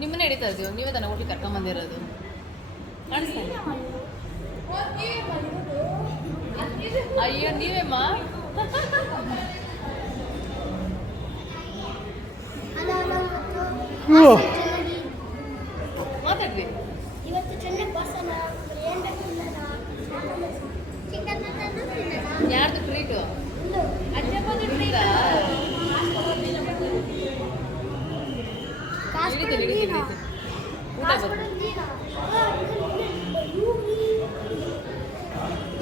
ನಿಮ್ಮನ್ನೇ ಹಿಡಿತಾ ಇದ್ದೀವಿ, ನೀವೇ ತಾನೇ ಹೋಟ್ಲಿಗೆ ಕರ್ಕೊಂಬಂದಿರೋದು. ಅಯ್ಯೋ ನೀವೇಮ್ಮ ಮಾತಾಡ್ರಿ. ಯಾರ್ದು ಟ್ರೀಟು?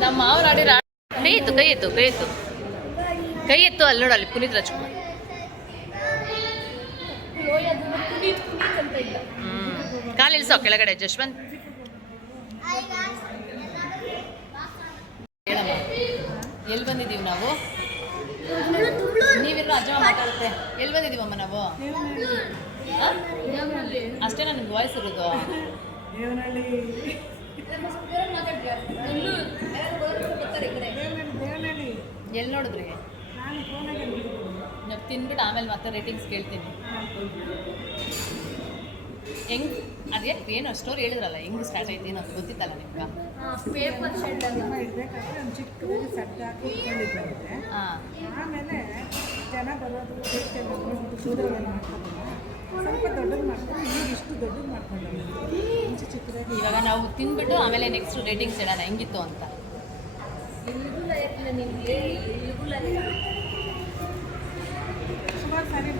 ನಮ್ಮ ಮಾವನ ಆಡಿರ ಕೈ ಎತ್ತು ಕೈ ಎತ್ತು ಕೈ ಎತ್ತು ಕೈ ಎತ್ತು. ಅಲ್ಲಿ ನೋಡು, ಅಲ್ಲಿ ಪುನೀತ್ ರಾಜ್ಕುಮಾರ್. ಕಾಲು ಇಳಿಸೋ ಕೆಳಗಡೆ. ಜಶ್ವಂತ್ ಹೇಳಮ್ಮ, ಎಲ್ಲಿ ಬಂದಿದ್ದೀವಿ ನಾವು? ನೀವಿರೋ ಅಜ್ಜಮ್ಮ ಮಾತಾಡುತ್ತೆ. ಎಲ್ಲಿ ಬಂದಿದ್ದೀವಮ್ಮ ನಾವು? ಅಷ್ಟೇನಾ ನಿಮ್ಗೆ ವಾಯ್ಸ್ ಇರೋದು? ಎಲ್ಲಿ ನೋಡಿದ್ರಿ? ನಾವು ತಿನ್ಬಿಟ್ಟು ಆಮೇಲೆ ಮತ್ತೆ ರೇಟಿಂಗ್ಸ್ ಕೇಳ್ತೀನಿ. ಹೆಂಗ್ ಅದೇ ಏನು ಸ್ಟೋರಿ ಹೇಳಿದ್ರಲ್ಲ, ಹೆಂಗ್ ಸ್ಟಾರ್ಟ್ ಆಯ್ತು ಏನೋ ಗೊತ್ತಿತ್ತಲ್ಲ ನಿಮ್ಗೆ? ಪೇಪರ್ ಶೆಡ್ ಇರಬೇಕಾದ್ರೆ ಒಂದು ಚಿಕ್ಕದಾಗಿ ಸಡ್ಡು ಹಾಕಿ ಇಟ್ಕೊಂಡಿದ್ದಂತೆ. ಆಮೇಲೆ ಜನ ಬರೋದು ನೋಡ್ಬಿಟ್ಟು ಕೂದಲೆಲ್ಲ ಮಾಡ್ಕೊಂಡಲ್ಲ, ಸ್ವಲ್ಪ ದೊಡ್ಡದು ಮಾಡ್ಕೊಂಡು ಈಗ ಇಷ್ಟು ದೊಡ್ಡದು ಮಾಡ್ಕೊಂಡಲ್ಲ, ಮುಂಚೆ ಚಿಕ್ಕದಾಗಿ. ಇವಾಗ ನಾವು ತಿಂದ್ಬಿಟ್ಟು ಆಮೇಲೆ ನೆಕ್ಸ್ಟ್ ರೇಟಿಂಗ್ಸ್ ಹೇಳೋಣ ಹೆಂಗಿತ್ತು ಅಂತ. ಸುಮಾರು ಸಾರಿ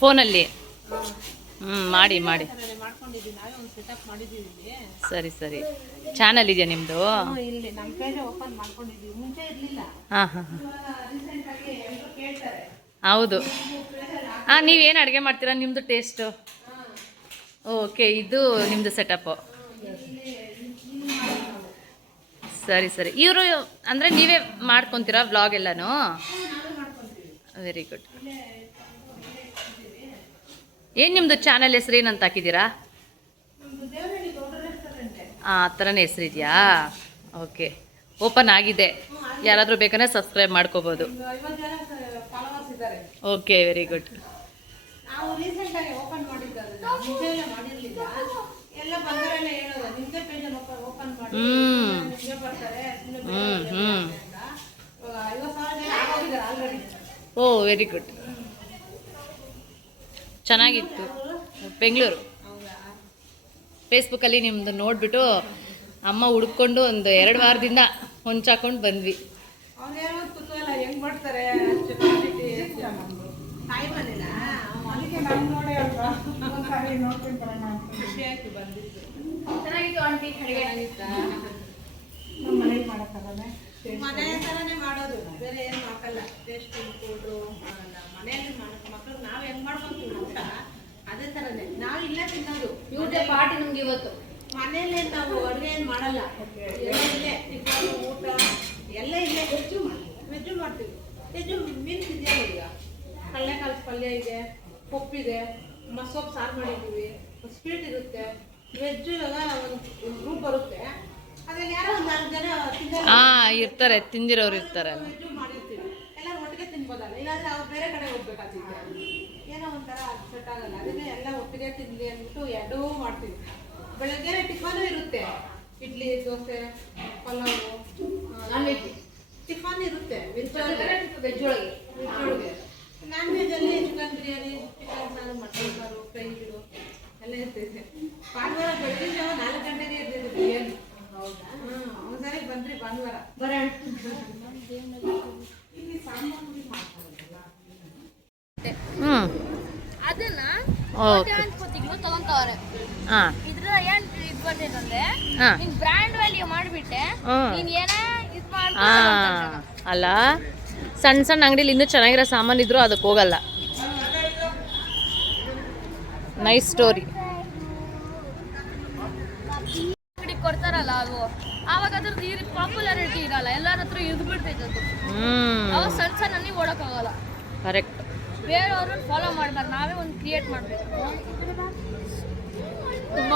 ಫೋನಲ್ಲಿ ಮಾಡಿ ಮಾಡಿ. ಸರಿ ಸರಿ. ಚಾನಲ್ ಇದೆಯಾ ನಿಮ್ಮದು? ಹಾಂ ಹಾಂ ಹೌದು. ಹಾಂ, ನೀವೇನು ಅಡುಗೆ ಮಾಡ್ತೀರಾ? ನಿಮ್ಮದು ಟೇಸ್ಟು? ಓಕೆ, ಇದು ನಿಮ್ಮದು ಸೆಟಪ್ಪು. ಸರಿ ಸರಿ. ಇವರು ಅಂದರೆ ನೀವೇ ಮಾಡ್ಕೊತೀರಾ ವ್ಲಾಗ್ ಎಲ್ಲನೂ? Very good. ಏನು ನಿಮ್ಮದು ಚಾನಲ್ ಹೆಸರು ಏನಂತ ಹಾಕಿದ್ದೀರಾ? ಆ ಥರನೇ ಹೆಸರಿದೆಯಾ? ಓಕೆ, ಓಪನ್ ಆಗಿದೆ. ಯಾರಾದರೂ ಬೇಕಂದ್ರೆ ಸಬ್ಸ್ಕ್ರೈಬ್ ಮಾಡ್ಕೋಬೋದು. Okay, very good. Oh very good. ಚೆನ್ನಾಗಿತ್ತು. ಬೆಂಗಳೂರು. ಫೇಸ್ಬುಕ್ಕಲ್ಲಿ ನಿಮ್ಮದು ನೋಡಿಬಿಟ್ಟು ಅಮ್ಮ ಹುಡ್ಕೊಂಡು ಒಂದು 2 ವಾರದಿಂದ ಹೊಂಚಾಕೊಂಡು ಬಂದ್ವಿ. ಚೆನ್ನಾಗಿತ್ತು ಆಂಟಿ. ಮನೆ ಥರನೇ ಮಾಡೋದು, ಬೇರೆ ಏನು ಹಾಕಲ್ಲ. ಟೇಸ್ಟ್ ಪೌಡ್ರು ಮನೆಯಲ್ಲಿ ಮಕ್ಕಳು ನಾವು ಹೆಂಗೆ ಮಾಡ್ಕೊಂತೀವಿ ಊಟ ಅದೇ ಥರನೇ ನಾವು ಇಲ್ಲೇ ತಿನ್ನೋದು. ಇವ್ರದೇ ಪಾರ್ಟಿ ನಮ್ಗೆ ಇವತ್ತು. ಮನೆಯಲ್ಲೇ ನಾವು ಅಡುಗೆ ಏನು ಮಾಡಲ್ಲ, ಇಲ್ಲೇ ಟಿಫನ್ ಊಟ ಎಲ್ಲ ಇಲ್ಲೇ. ವೆಜ್ಜು ಮಾಡ್ತೀವಿ. ವೆಜ್ಜು ಮೀನ್ಸ್ ಇದೆಯಲ್ಲ, ಈಗ ಕಡಲೆಕಾಳು ಪಲ್ಯ ಇದೆ, ಪಪ್ಪಿದೆ, ಮಸೊಪ್ಪು ಸಾರು ಮಾಡಿದ್ದೀವಿ, ಸ್ವೀಟ್ ಇರುತ್ತೆ. ವೆಜ್ಜು ಇವಾಗ ಒಂದು ಗ್ರೂಪ್ ಬರುತ್ತೆ, ಅದ್ರಲ್ಲಿ ಯಾರೋ ಒಂದು 4 ಜನ ಇರ್ತಾರೆ, ತಿಂದಿರೋರು ಇರ್ತಾರೆ. ವೆಜ್ಜು ಮಾಡಿರ್ತೀವಿ, ಎಲ್ಲರೂ ಒಟ್ಟಿಗೆ ತಿನ್ಬೋದಲ್ಲ. ಇಲ್ಲಾಂದ್ರೆ ಅವ್ರು ಬೇರೆ ಕಡೆ ಹೋಗ್ಬೇಕಾಗ್ತಿದೆ, ಏನೋ ಒಂಥರ ಸೆಟ್ ಆಗಲ್ಲ. ಅದನ್ನೇ ಎಲ್ಲ ಒಟ್ಟಿಗೆ ತಿನ್ನಲಿ ಅಂದ್ಬಿಟ್ಟು ಎರಡೂ ಮಾಡ್ತೀವಿ. ಬೆಳಗ್ಗೆ ಟಿಫನು ಇರುತ್ತೆ, ಇಡ್ಲಿ, ದೋಸೆ, ಪಲಾವು, ಟಿಫನ್ ಇರುತ್ತೆ. ವೆಜ್ ಒಳಗೆ ನಾನ್ ವೆಜ್ಜಲ್ಲಿ ಚಿಕನ್ ಬಿರಿಯಾನಿ, ಚಿಕನ್ ಸಾರು, ಮಟನ್ ಸಾರು, ಫ್ರೈಗಳು ಎಲ್ಲ ಇರ್ತೈತೆ. ಭಾನುವಾರ ಬೆಳಗಿನ ಜಾವ 4 ಗಂಟೆಗೆ ಇರ್ತೈತೆ ಬಿರಿಯಾನಿ. ಹೌದಾ? ಒಂದ್ಸರಿ ಬಂದ್ರಿ ಭಾನುವಾರ ಬರೋಣ. ಇಲ್ಲಿ ಸಾಂಬಾರು ಪುಡಿ ಮಾಡ್ತಾರಲ್ಲ, ಅದನ್ನ ತಗೊಂತವ್ರೆ. ಇದ್ರ ಏನ್ ಇದು ಬಂದಿದೆ ನೀನ್ ಬ್ರ್ಯಾಂಡ್ ವ್ಯಾಲ್ಯೂ ಮಾಡ್ಬಿಟ್ಟೆ, ನೀನ್ ಏನೇ ಇದು ಅಲ್ಲ. ಸಣ್ಣ ಸಣ್ಣ ಅಂಗಡಿಲಿ ಇನ್ನೂ ಚೆನ್ನಾಗಿರೋ ಸಾಮಾನು ಇದ್ರು ಅದಕ್ಕೆ ಹೋಗಲ್ಲ. Nice story. ಕೊಡ್ತಾರಲ್ಲ ಅವು, ಆವಾಗ ಅದ್ರದ್ದು ಪಾಪ್ಯುಲಾರಿಟಿ ಇರಲ್ಲ, ಎಲ್ಲರ ಹತ್ರ ಇದ್ ಬಿಡ್ತೈತೆ ಅದು. ಅವಾಗ ಕರೆಕ್ಟ್. ಬೇರೆಯವ್ರನ್ನ ಫಾಲೋ ಮಾಡ್ಬಾರ್ದು, ನಾವೇ ಒಂದು ಕ್ರಿಯೇಟ್ ಮಾಡಬೇಕು. ತುಂಬ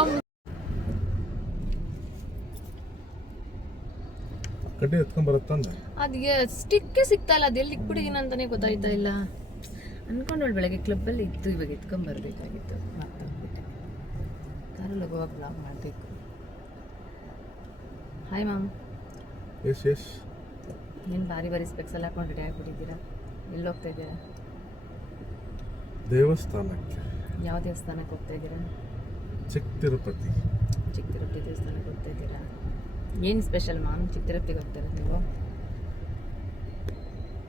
ಕಡ್ಡಿ ಎತ್ಕೊಂಡ್ ಬರುತ್ತಂದ ಅದಿಗೆ ಸ್ಟಿಕ್ಕೇ ಸಿಗ್ತಾ ಇಲ್ಲ, ಅದೆಲ್ಲಿ ಇಟ್ಬಿಟ್ಟಿದ್ದೀನಿ ಅಂತಲೇ ಗೊತ್ತಾಯ್ತಾ ಇಲ್ಲ. ಅನ್ಕೊಂಡವಳು ಬೆಳಗ್ಗೆ ಕ್ಲಬ್ಬಲ್ಲಿ ಇತ್ತು, ಇವಾಗ ಎತ್ಕೊಂಬರ್ಬೇಕಾಗಿತ್ತು. ಮರ್ತೋಗ್ಬಿಟ್ಟೆ. ಕಾರಲ್ಲಿ ಹೋಗುವಾಗ ಬ್ಲಾಗ್ ಮಾಡಬೇಕು. Hi ma'am. ಎಸ್ ಎಸ್ ನೀನು ಭಾರಿ ಭಾರಿ ಸ್ಪೆಕ್ಸ್ ಎಲ್ಲ ಹಾಕೊಂಡು ರೆಡಿ ಆಗಿಬಿಟ್ಟಿದ್ದೀರಾ. ಎಲ್ಲಿ ಹೋಗ್ತಾ ಇದ್ದೀರಾ? ದೇವಸ್ಥಾನಕ್ಕೆ. ಯಾವ ದೇವಸ್ಥಾನಕ್ಕೆ ಹೋಗ್ತಾ ಇದ್ದೀರಾ? ಚಿಕ್ಕ ತಿರುಪತಿ. ಚಿಕ್ಕ ತಿರುಪತಿ ದೇವಸ್ಥಾನಕ್ಕೆ ಹೋಗ್ತಾ ಇದ್ದೀರಾ? ಏನು ಸ್ಪೆಷಲ್ ಮ್ಯಾಮ್ ಚಿಕ್ಕ ತಿರುಪತಿಗೆ ಹೋಗ್ತೀರಾ ನೀವು?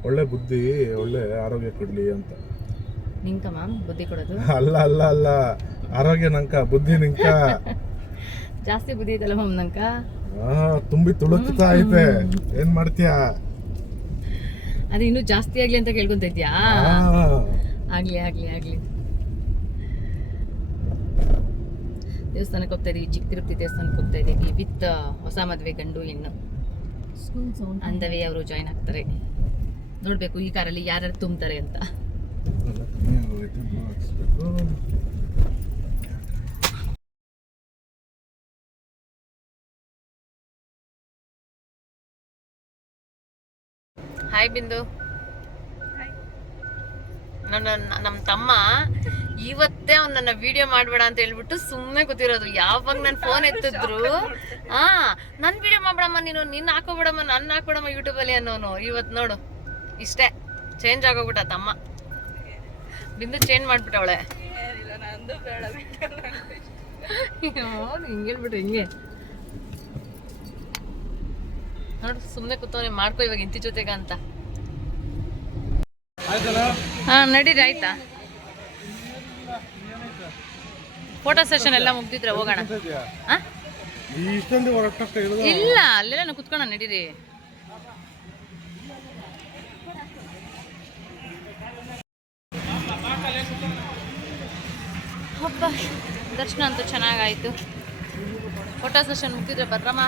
ಒಳ್ಳೆ ಬುದ್ಧಿ, ಒಳ್ಳೆ ಆರೋಗ್ಯ ಕೊಡ್ಲಿ ಅಂತ. ನಿಂಕ ಮ್ಯಾಮ್ ಬುದ್ಧಿ ಕೊಡೋದು? ಅಲ್ಲ ಅಲ್ಲ ಅಲ್ಲ, ಆರೋಗ್ಯ ನಂಕ, ಬುದ್ಧಿ ನಿಂಕ. ಜಾಸ್ತಿ ಬುದ್ಧಿ ಐತಲ್ಲ ಮ್ಯಾಮ್ ನಂಕ. ತುಂಬಿ ತುಳುಕ್ತಾ ಐತೆ, ಏನ್ ಮಾಡ್ತೀಯಾ? ಅದು ಇನ್ನೂ ಜಾಸ್ತಿ ಆಗ್ಲಿ ಅಂತ ಕೇಳ್ಕೊಂತ ಇದ್ಯಾ? ಆಗ್ಲಿ ಆಗ್ಲಿ ಆಗ್ಲಿ. ದೇವಸ್ಥಾನಕ್ಕೆ ಹೋಗ್ತಾ ಇದೀವಿ, ಚಿಕ್ಕ ತಿರುಪತಿ ದೇವಸ್ಥಾನಕ್ಕೆ ಹೋಗ್ತಾ ಇದೀವಿ ವಿತ್ ಹೊಸ ಮದುವೆ ಗಂಡು ಹೆಣ್ಣು. ಅಂದವೇ ಅವರು ಜಾಯ್ನ್ ಆಗ್ತಾರೆ. ನೋಡ್ಬೇಕು ಈ ಕಾರಲ್ಲಿ ಯಾರ್ಯಾರು ತುಂಬ್ತಾರೆ ಅಂತ. ಹಾಯ್ ಬಿಂದು. ನಮ್ಮ ತಮ್ಮ ಇವತ್ತೇ ಅವ್ನು ನನ್ನ ವಿಡಿಯೋ ಮಾಡಬೇಡ ಅಂತ ಹೇಳ್ಬಿಟ್ಟು ಸುಮ್ಮನೆ ಕೂತಿರೋದು. ಯಾವಾಗ ನನ್ನ ಫೋನ್ ಎತ್ತಿದ್ರು ನನ್ನ ವಿಡಿಯೋ ಮಾಡ್ಬೇಡಮ್ಮ, ನಿನ್ನ ಹಾಕೋಬೇಡಮ್ಮ, ನನ್ನ ಹಾಕ್ಬೇಡಮ್ಮ ಯೂಟ್ಯೂಬಲ್ಲಿ ಅನ್ನೋನು. ಇವತ್ತು ನೋಡು ಇಷ್ಟೇ ಚೇಂಜ್ ಆಗೋಗ್ಬಿಟ್ಟ ತಮ್ಮ. ಬಿಂದು ಚೇಂಜ್ ಮಾಡ್ಬಿಟ್ಟವಳೆ. ಹಿಂಗೆ ಹೇಳ್ಬಿಟ್ರೆ ಹಿಂಗೆ ನೋಡು, ಸುಮ್ಮನೆ ಕೂತವನೆ ಮಾಡ್ಕೊ ಇವಾಗ ಇಂತಿ ಜೊತೆಗ ಅಂತ. ನಡೀರಿ ಆಯ್ತಾ? ಫೋಟೋ ಸೆಷನ್ ಎಲ್ಲ ಮುಗ್ದಿದ್ರೆ ಹೋಗೋಣ. ಇಲ್ಲ ಅಲ್ಲೆಲ್ಲ ನಾವು ಕುತ್ಕೋಣ, ನಡೀರಿ. ಹಬ್ಬ ದರ್ಶನ ಅಂತೂ ಚೆನ್ನಾಗಾಯ್ತು. ಫೋಟೋ ಸೆಷನ್ ಮುಗ್ದಿದ್ರೆ ಬರ್ರಮ್ಮ.